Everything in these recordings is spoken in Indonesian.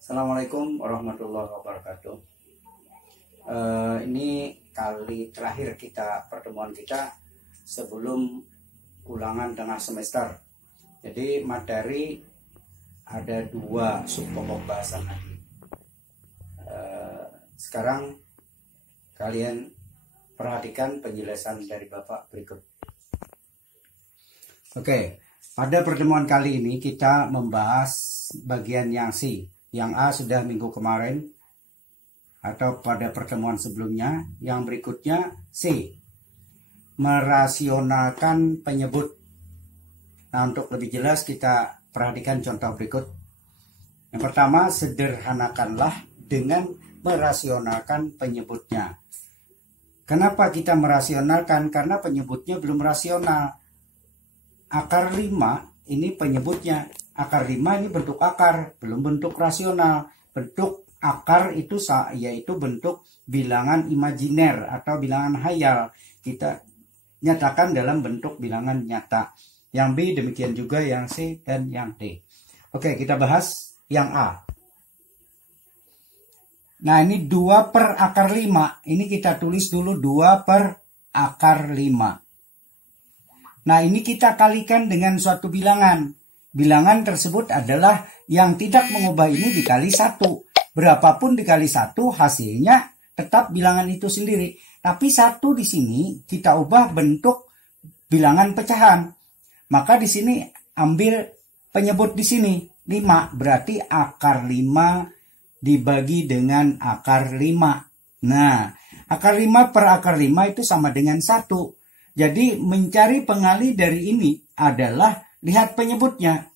Assalamualaikum warahmatullahi wabarakatuh. Ini kali terakhir pertemuan kita sebelum ulangan tengah semester. Jadi materi ada 2 sub pokok bahasan lagi. Sekarang kalian perhatikan penjelasan dari Bapak berikut. Oke, pada pertemuan kali ini kita membahas bagian yang C. Yang A sudah minggu kemarin atau pada pertemuan sebelumnya. Yang berikutnya C, merasionalkan penyebut. Nah, untuk lebih jelas kita perhatikan contoh berikut. Yang pertama, sederhanakanlah dengan merasionalkan penyebutnya. Kenapa kita merasionalkan? Karena penyebutnya belum rasional. Akar 5 ini penyebutnya. Akar 5 ini bentuk akar, belum bentuk rasional. Bentuk akar itu yaitu bentuk bilangan imajiner atau bilangan hayal. Kita nyatakan dalam bentuk bilangan nyata. Yang B demikian juga yang C dan yang D. Oke, kita bahas yang A. Nah, ini 2 per akar 5. Ini kita tulis dulu 2 per akar 5. Nah, ini kita kalikan dengan suatu bilangan. Bilangan tersebut adalah yang tidak mengubah ini dikali 1. Berapapun dikali 1 hasilnya tetap bilangan itu sendiri. Tapi 1 di sini kita ubah bentuk bilangan pecahan. Maka di sini ambil penyebut di sini 5. Berarti akar 5 dibagi dengan akar 5. Nah, akar 5 per akar 5 itu sama dengan 1. Jadi mencari pengali dari ini adalah lihat penyebutnya.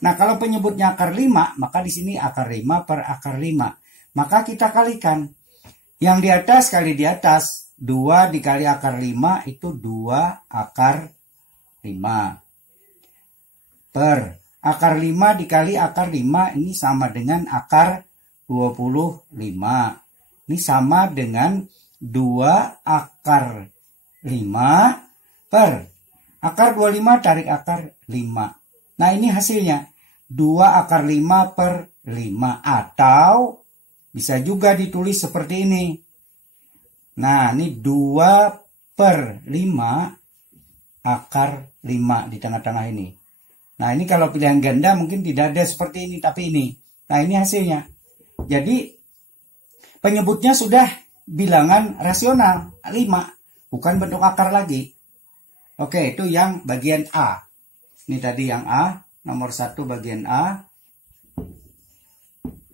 Nah, kalau penyebutnya akar 5, maka di sini akar 5 per akar 5. Maka kita kalikan. Yang di atas kali di atas. 2 dikali akar 5 itu 2 akar 5. Per akar 5 dikali akar 5 ini sama dengan akar 25. Ini sama dengan 2 akar 5 per akar 25 tarik akar 5. Nah, ini hasilnya 2 akar 5 per 5. Atau bisa juga ditulis seperti ini. Nah, ini 2 per 5 akar 5 di tengah-tengah ini. Nah, ini kalau pilihan ganda mungkin tidak ada seperti ini, tapi ini. Nah, ini hasilnya. Jadi, penyebutnya sudah bilangan rasional 5. Bukan bentuk akar lagi. Oke, itu yang bagian A. Ini tadi yang A, nomor 1 bagian A.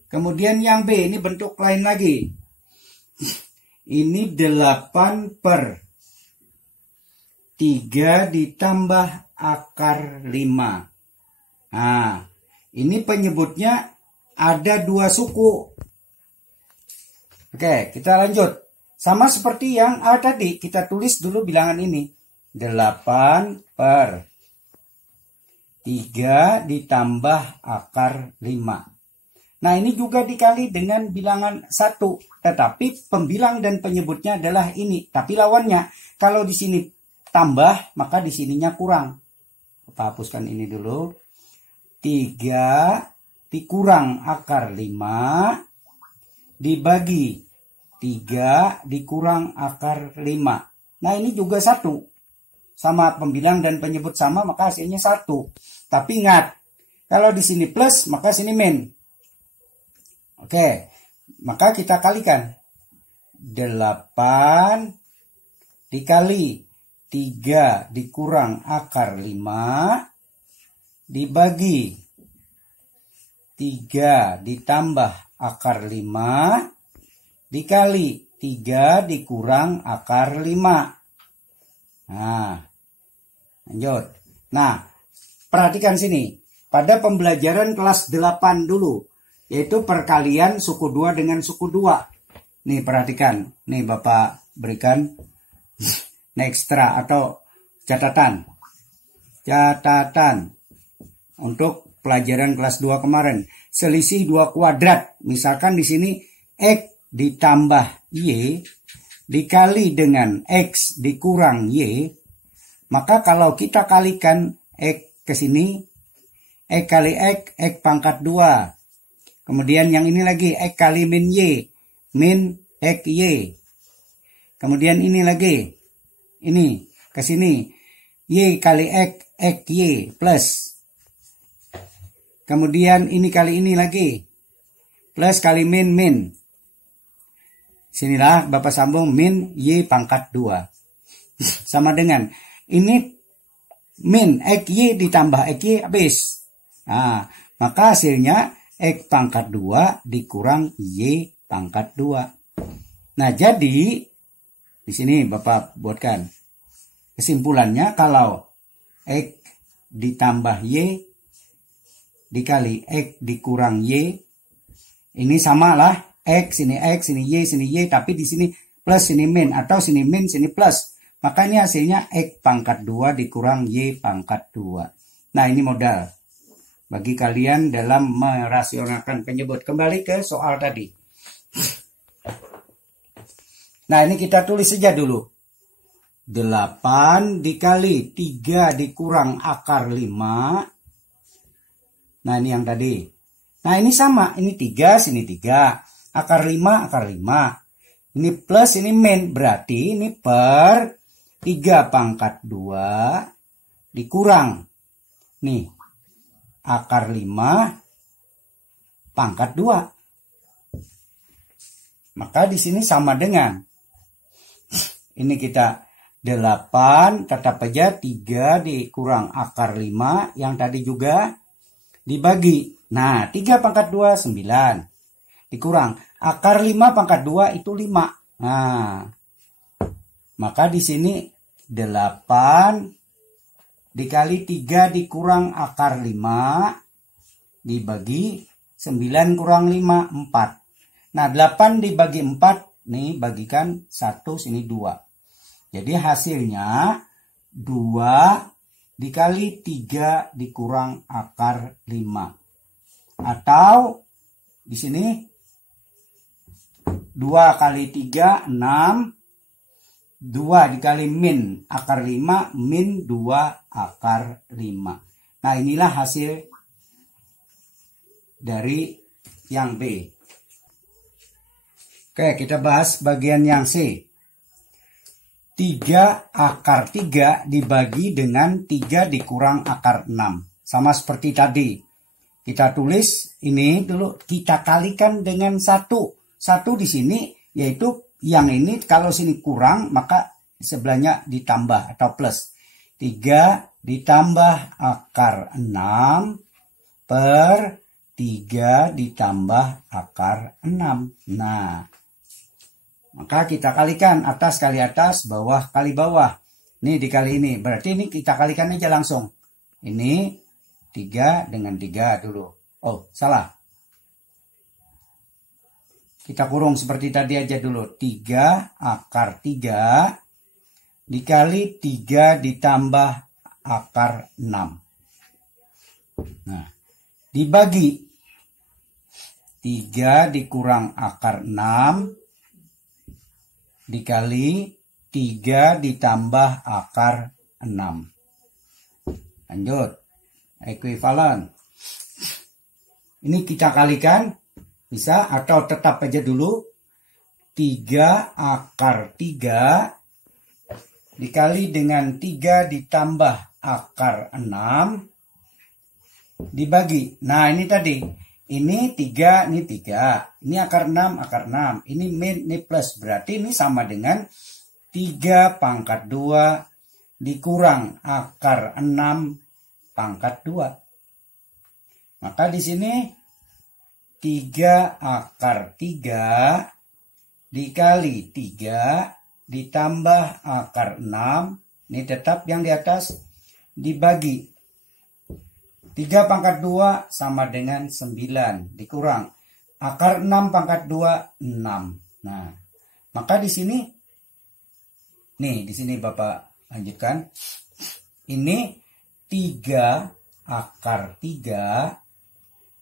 Kemudian yang B, ini bentuk lain lagi. Ini 8 per 3 ditambah akar 5. Nah, ini penyebutnya ada 2 suku. Oke, kita lanjut. Sama seperti yang A tadi, kita tulis dulu bilangan ini. 8 per 3 ditambah akar 5. Nah, ini juga dikali dengan bilangan 1. Tetapi pembilang dan penyebutnya adalah ini. Tapi lawannya, kalau di sini tambah, maka di sininya kurang. Kita hapuskan ini dulu. 3 dikurang akar 5 dibagi 3 dikurang akar 5. Nah, ini juga 1. Sama pembilang dan penyebut sama, maka hasilnya 1. Tapi ingat, kalau di sini plus, maka sini min. Oke, maka kita kalikan. 8 dikali 3 dikurang akar 5 dibagi 3 ditambah akar 5 dikali 3 dikurang akar 5. Nah, lanjut. Nah, perhatikan sini. Pada pembelajaran kelas 8 dulu, yaitu perkalian suku 2 dengan suku 2. Nih, perhatikan. Nih, Bapak berikan ekstra atau catatan. Catatan untuk pelajaran kelas 2 kemarin. Selisih 2 kuadrat. Misalkan di sini X ditambah Y dikali dengan X dikurang Y, maka kalau kita kalikan X ke sini, X kali X pangkat 2. Kemudian yang ini lagi X kali min Y. Min X Y. Kemudian ini lagi. Ini ke sini. Y kali X Y plus. Kemudian ini kali ini lagi. Plus kali min. Sinilah Bapak sambung min Y pangkat 2. Sama dengan ini min X Y ditambah X Y habis. Nah, maka hasilnya X pangkat 2 dikurang Y pangkat 2. Nah, jadi di sini Bapak buatkan. Kesimpulannya kalau X ditambah Y dikali X dikurang Y. Ini samalah X, sini Y, sini Y. Tapi di sini plus, sini min. Atau sini min, sini plus. Maka ini hasilnya X pangkat 2 dikurang Y pangkat 2. Nah, ini modal bagi kalian dalam merasionalkan penyebut. Kembali ke soal tadi. Nah, ini kita tulis saja dulu. 8 dikali 3 dikurang akar 5. Nah, ini yang tadi. Nah, ini sama. Ini 3, sini 3. Akar 5, akar 5. Ini plus, ini min. Berarti ini per 3 pangkat 2 dikurang. Nih. Akar 5 pangkat 2. Maka di sini sama dengan. Ini kita 8 tetap aja 3 dikurang akar 5. Yang tadi juga dibagi. Nah, 3 pangkat 2 9. Dikurang. Akar 5 pangkat 2 itu 5. Nah, maka di sini 8 dikali 3 dikurang akar 5 dibagi 9 kurang 5 4. Nah, 8 dibagi 4 nih bagikan 1 sini 2. Jadi hasilnya 2 dikali 3 dikurang akar 5. Atau di sini 2 kali 3 6. 2 dikali min akar 5, min 2 akar 5. Nah, inilah hasil dari yang B. Oke, kita bahas bagian yang C. 3 akar 3 dibagi dengan 3 dikurang akar 6. Sama seperti tadi. Kita tulis ini dulu, kita kalikan dengan 1. 1 di sini yaitu yang ini kalau sini kurang maka sebelahnya ditambah atau plus. 3 ditambah akar 6 per 3 ditambah akar 6. Nah, maka kita kalikan atas kali atas, bawah kali bawah. Ini dikali ini. Berarti ini kita kalikan aja langsung. Ini 3 dengan 3 dulu. Oh, salah. Kita kurung seperti tadi aja dulu. 3 akar 3 dikali 3 ditambah akar 6. Nah, dibagi 3 dikurang akar 6 dikali 3 ditambah akar 6. Lanjut. Ekuivalen. Ini kita kalikan. Bisa atau tetap aja dulu. 3 akar 3 dikali dengan 3 ditambah akar 6 dibagi. Nah, ini tadi. Ini 3, ini 3. Ini akar 6, akar 6. Ini min, ini plus. Berarti ini sama dengan 3 pangkat 2 dikurang akar 6 pangkat 2. Maka di sini 3 akar 3 dikali 3 ditambah akar 6. Ini tetap yang di atas dibagi. 3 pangkat 2 sama dengan 9 dikurang akar 6 pangkat 2 6. Nah, maka di sini nih, di sini Bapak lanjutkan. Ini 3 akar 3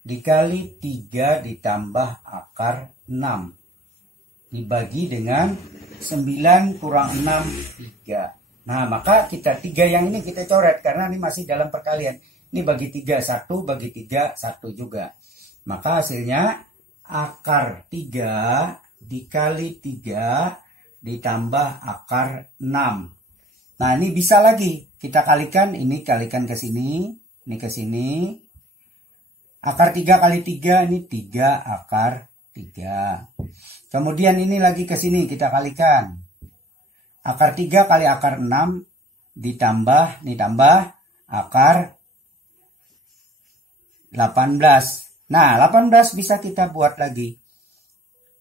dikali 3 ditambah akar 6 dibagi dengan 9 kurang 6 3. Nah, maka kita 3 yang ini kita coret karena ini masih dalam perkalian. Ini bagi 3 1, bagi 3 1 juga. Maka hasilnya akar 3 dikali 3 ditambah akar 6. Nah, ini bisa lagi. Kita kalikan, ini kalikan ke sini, ini ke sini. Akar 3 kali 3, ini 3 akar 3. Kemudian ini lagi ke sini, kita kalikan. Akar 3 kali akar 6 ditambah, ini tambah akar 18. Nah, 18 bisa kita buat lagi.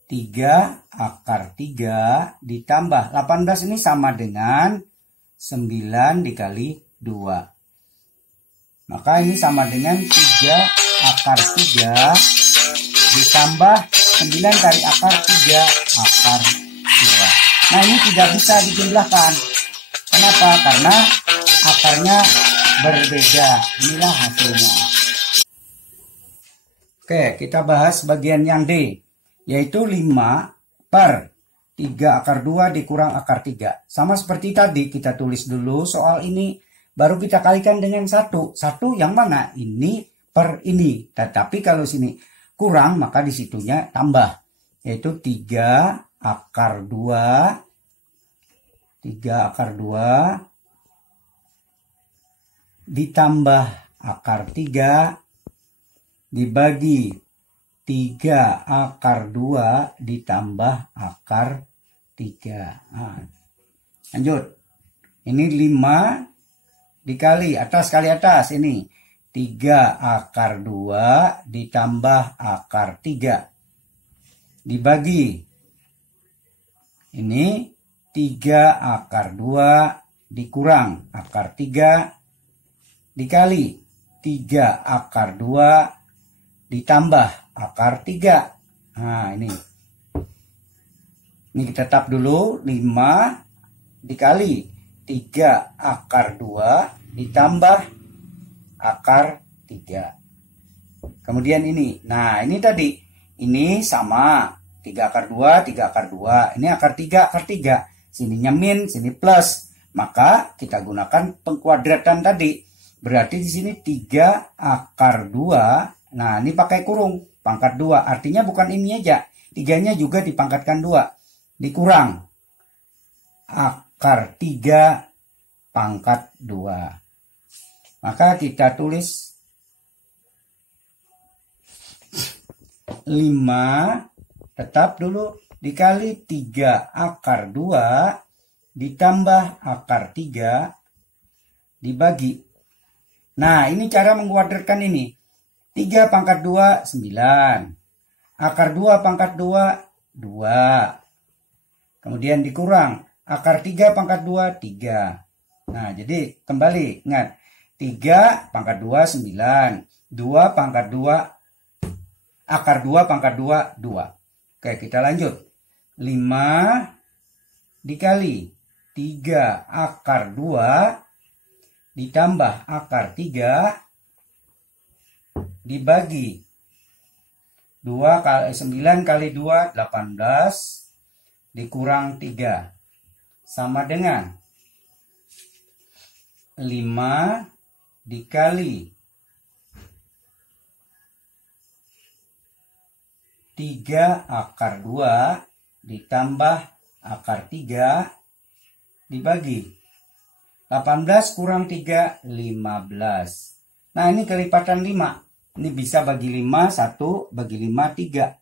3 akar 3 ditambah 18 ini sama dengan 9 dikali 2. Maka ini sama dengan 3 akar 3 ditambah 9 kali akar 3 akar 2. Nah, ini tidak bisa dijumlahkan. Kenapa? Karena akarnya berbeda. Inilah hasilnya. Oke, kita bahas bagian yang D, yaitu 5 per 3 akar 2 dikurang akar 3. Sama seperti tadi, kita tulis dulu soal ini, baru kita kalikan dengan 1. 1 yang mana? Ini per ini. Tetapi kalau sini kurang, maka di situnya tambah, yaitu 3 akar 2, 3 akar 2 ditambah akar 3 dibagi 3 akar 2 ditambah akar 3. Nah, lanjut. Ini 5 dikali atas kali atas. Ini 3 akar 2 ditambah akar 3. Dibagi. Ini 3 akar 2 dikurang akar 3 dikali 3 akar 2 ditambah akar 3. Nah, ini kita tap dulu. 5 dikali 3 akar 2 ditambah akar 3. Kemudian ini. Nah, ini tadi. Ini sama. 3 akar 2, 3 akar 2. Ini akar 3, akar 3. Sininya min, sini plus. Maka kita gunakan pengkuadratan tadi. Berarti di sini 3 akar 2. Nah, ini pakai kurung. Pangkat 2. Artinya bukan ini aja. 3-nya juga dipangkatkan 2. Dikurang akar 3 pangkat 2. Maka kita tulis 5 tetap dulu dikali 3 akar 2 ditambah akar 3 dibagi. Nah, ini cara mengkuadratkan ini. 3 pangkat 2, 9. Akar 2 pangkat 2, 2. Kemudian dikurang. Akar 3 pangkat 2, 3. Nah, jadi kembali. Ingat. 3 pangkat 2, 9. 2 pangkat 2, akar 2 pangkat 2, 2. Oke, kita lanjut. 5 dikali 3 akar 2 ditambah akar 3 dibagi 2 kali 9 kali 2 18 dikurang 3 sama dengan 5 dikali 3 akar 2 ditambah akar 3 dibagi 18 kurang 3, 15. Nah, ini kelipatan 5. Ini bisa bagi 5, 1, bagi 5, 3.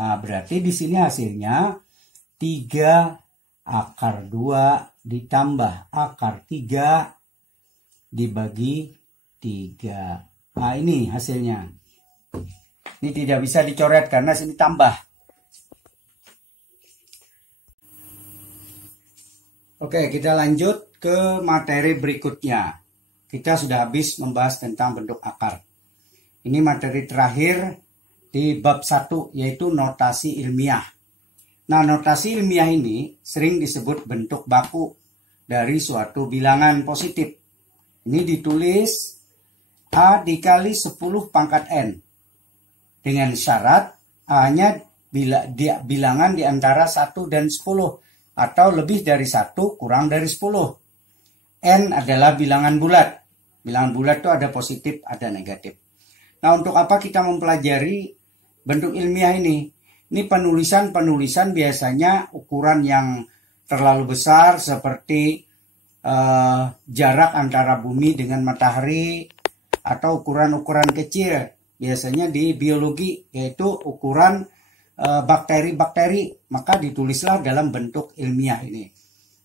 Nah, berarti di sini hasilnya 3 akar 2 ditambah akar 3 dibagi 3. Nah, ini hasilnya. Ini tidak bisa dicoret karena sini tambah. Oke, kita lanjut ke materi berikutnya. Kita sudah habis membahas tentang bentuk akar. Ini materi terakhir di bab 1, yaitu notasi ilmiah. Nah, notasi ilmiah ini sering disebut bentuk baku dari suatu bilangan positif. Ini ditulis A dikali 10 pangkat N. Dengan syarat A-nya bilangan di antara 1 dan 10. Atau lebih dari 1 kurang dari 10. N adalah bilangan bulat. Bilangan bulat itu ada positif, ada negatif. Nah, untuk apa kita mempelajari bentuk ilmiah ini? Ini penulisan-penulisan biasanya ukuran yang terlalu besar seperti jarak antara bumi dengan matahari, atau ukuran-ukuran kecil biasanya di biologi, yaitu ukuran bakteri-bakteri, maka ditulislah dalam bentuk ilmiah ini.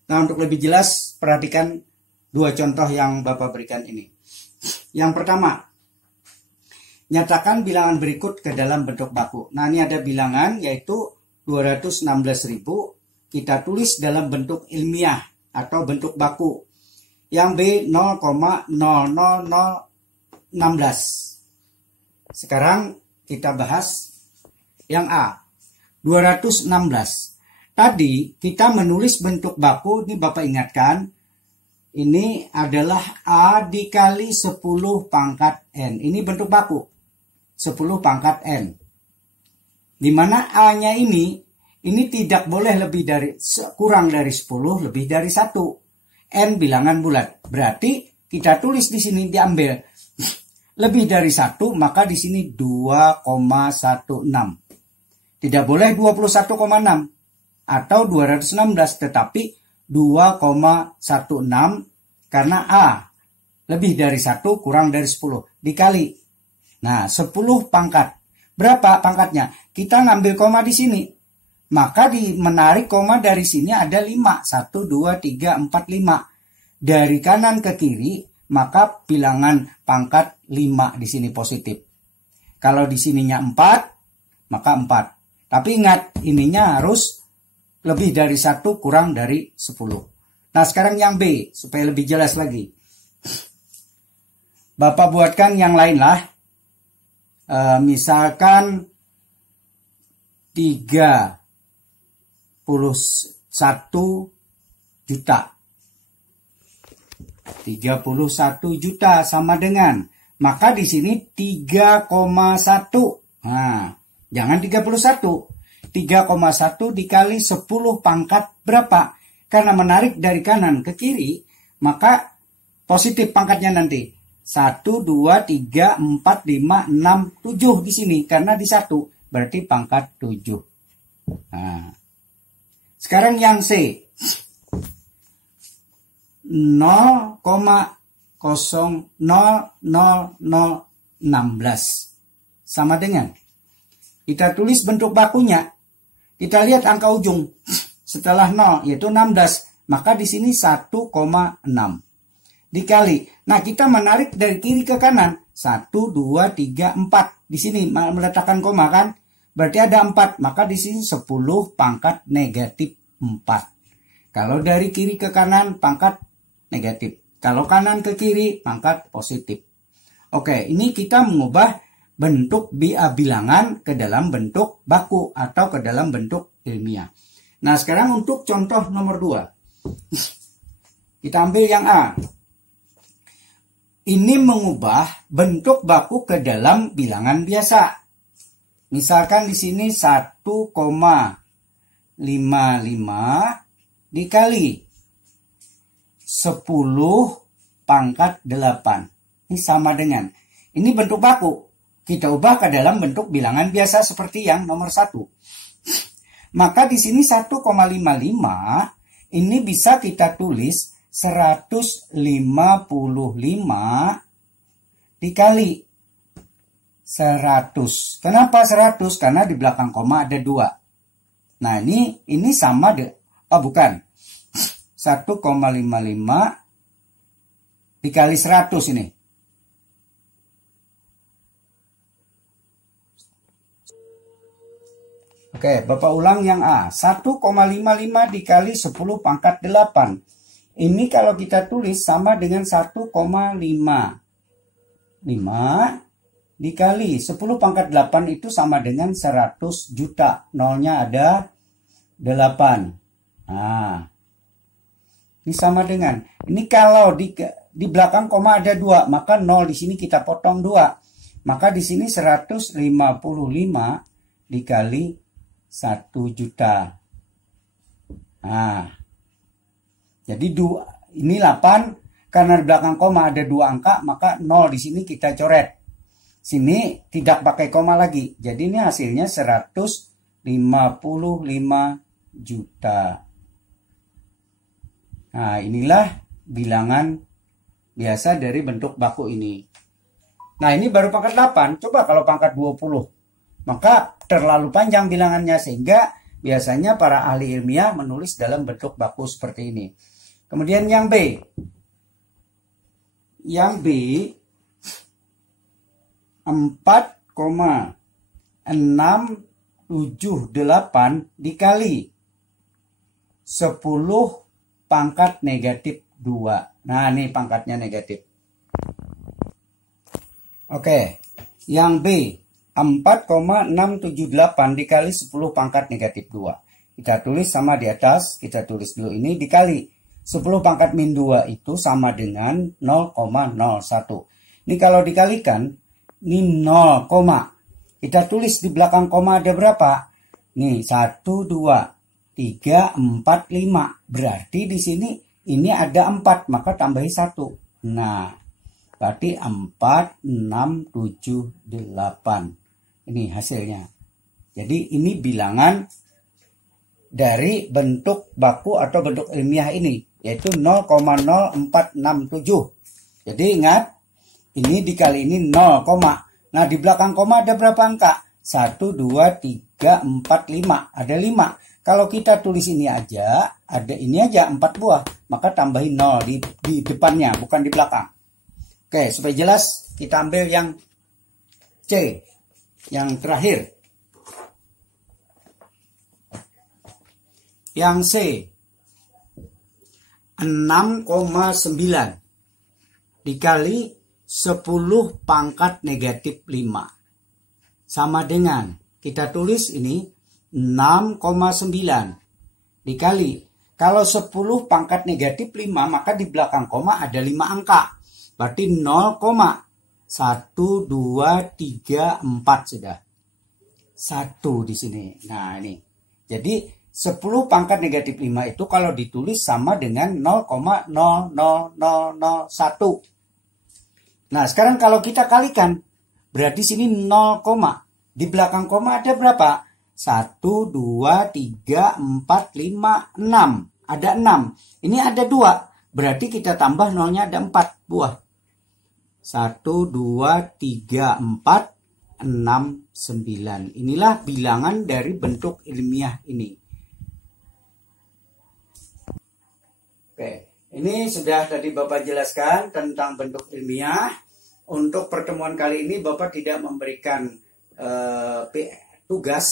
Nah, untuk lebih jelas perhatikan dua contoh yang Bapak berikan ini. Yang pertama, nyatakan bilangan berikut ke dalam bentuk baku. Nah, ini ada bilangan yaitu 216.000, kita tulis dalam bentuk ilmiah atau bentuk baku. Yang B 0,00016. Sekarang kita bahas yang A, 216. Tadi kita menulis bentuk baku, ini Bapak ingatkan, ini adalah A dikali 10 pangkat N. Ini bentuk baku, 10 pangkat N. Dimana A-nya ini tidak boleh kurang dari 10, lebih dari 1. N bilangan bulat. Berarti kita tulis di sini diambil lebih dari 1, maka di sini 2,16. Tidak boleh 21,6 atau 216, tetapi 2,16 karena A lebih dari 1 kurang dari 10 dikali. Nah, 10 pangkat. Berapa pangkatnya? Kita ngambil koma di sini. Maka menarik koma dari sini ada 5. 1, 2, 3, 4, 5. Dari kanan ke kiri, maka bilangan pangkat 5 di sini positif. Kalau di sininya 4, maka 4. Tapi ingat, ininya harus lebih dari 1 kurang dari 10. Nah, sekarang yang B, supaya lebih jelas lagi. Bapak buatkan yang lain lah. Misalkan 31 juta. 31 juta sama dengan, maka di sini 3,1. Nah, jangan 31. 3,1 dikali 10 pangkat berapa? Karena menarik dari kanan ke kiri, maka positif pangkatnya nanti. 1, 2, 3, 4, 5, 6, 7 di sini. Karena di 1, berarti pangkat 7. Nah, sekarang yang C. 0,00016. Sama dengan. Kita tulis bentuk bakunya. Kita lihat angka ujung. Setelah 0 yaitu 16. Maka di sini 1,6. Dikali. Nah, kita menarik dari kiri ke kanan. 1, 2, 3, 4. Di sini meletakkan koma kan. Berarti ada 4. Maka di sini 10 pangkat negatif 4. Kalau dari kiri ke kanan pangkat negatif. Kalau kanan ke kiri pangkat positif. Oke, ini kita mengubah bentuk bilangan ke dalam bentuk baku atau ke dalam bentuk ilmiah. Nah, sekarang untuk contoh nomor 2. Kita ambil yang A. Ini mengubah bentuk baku ke dalam bilangan biasa. Misalkan di sini 1,55 dikali 10 pangkat 8. Ini sama dengan. Ini bentuk baku. Kita ubah ke dalam bentuk bilangan biasa seperti yang nomor 1. Maka di sini 1,55 ini bisa kita tulis 155 dikali 100. Kenapa 100? Karena di belakang koma ada 2. Nah, ini sama bukan. 1,55 dikali 100 ini. Oke, Bapak ulang yang A. 1,55 dikali 10 pangkat 8. Ini kalau kita tulis sama dengan 1,5. 5 dikali 10 pangkat 8 itu sama dengan 100 juta. Nolnya ada 8. Nah, ini sama dengan. Ini kalau di belakang koma ada 2, maka 0 di sini kita potong 2. Maka di sini 155 dikali 1 juta. Nah, jadi ini 8, karena di belakang koma ada 2 angka, maka 0 di sini kita coret. Sini tidak pakai koma lagi. Jadi ini hasilnya 155 juta. Nah, inilah bilangan biasa dari bentuk baku ini. Nah, ini baru pangkat 8. Coba kalau pangkat 20. Maka terlalu panjang bilangannya sehingga biasanya para ahli ilmiah menulis dalam bentuk baku seperti ini. Kemudian yang B. Yang B 4,678 dikali 10 pangkat negatif 2. Nah, ini pangkatnya negatif. Oke, yang B 4,678 dikali 10 pangkat negatif 2. Kita tulis sama di atas, kita tulis dulu ini dikali 10 pangkat min 2 itu sama dengan 0,01. Ini kalau dikalikan, ini 0, kita tulis di belakang koma ada berapa? Nih, 1, 2, 3, 4, 5. Berarti di sini ini ada 4, maka tambahi 1. Nah, berarti 4, 6, 7, 8. Ini hasilnya. Jadi ini bilangan dari bentuk baku atau bentuk ilmiah ini, yaitu 0,0467. Jadi ingat, ini dikali ini 0, nah di belakang koma ada berapa angka? 1, 2, 3, 4, 5. Ada 5. Kalau kita tulis ini aja, ada ini aja 4 buah. Maka tambahin 0 di depannya, bukan di belakang. Oke, supaya jelas kita ambil yang C. Yang terakhir. Yang C. 6,9 dikali 10 pangkat negatif 5. Sama dengan, kita tulis ini 6,9 dikali. Kalau 10 pangkat negatif 5, maka di belakang koma ada 5 angka. Berarti 0,1, 2, 3, 4 sudah. 1 di sini. Nah, ini. Jadi 10 pangkat negatif 5 itu kalau ditulis sama dengan 0,00001. Nah, sekarang kalau kita kalikan, berarti sini 0, di belakang koma ada berapa? 1, 2, 3, 4, 5, 6. Ada 6. Ini ada 2. Berarti kita tambah nolnya ada 4 buah. 1, 2, 3, 4, 6, 9. Inilah bilangan dari bentuk ilmiah ini. Oke, ini sudah tadi Bapak jelaskan tentang bentuk ilmiah. Untuk pertemuan kali ini Bapak tidak memberikan tugas,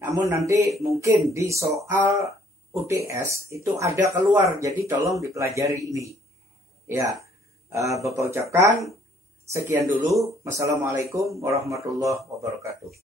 namun nanti mungkin di soal UTS itu ada keluar, jadi tolong dipelajari ini. Ya, Bapak ucapkan sekian dulu. Wassalamualaikum warahmatullahi wabarakatuh.